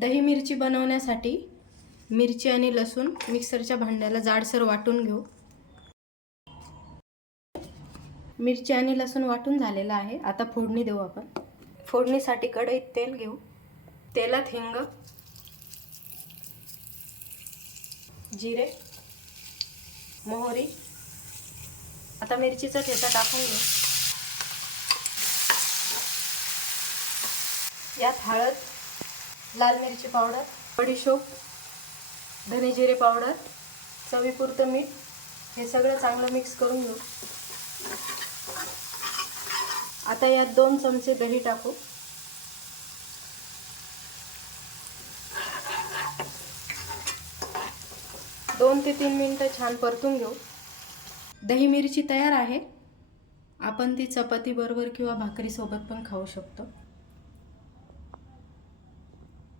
दही मिरची बनवण्यासाठी मिरची आणि लसूण मिक्सरच्या भांड्याला जाडसर वाटून घेऊ। मिरची आणि लसूण वाटून झालेला आहे। आता फोडणी देऊ आपण। फोडणीसाठी कढईत तेल घेऊ। तेलात हिंग, जिरे, मोहरी, आता मिरचीचा ठेचा टाकून घेऊ। यात हळद, लाल मिरची पावडर, बडीशोप, धने जिरे पावडर, चवीपुरतं मीठ हे सगळं चांगलं मिक्स करून घेऊ। आता यात 2 चमचे दही टाकू। दोन ते 3 मिनिटं छान परतून घेऊ। दही मिरची तयार आहे। आपण ती चपाती बरोबर किंवा भाकरी सोबत पण खाऊ शकतो।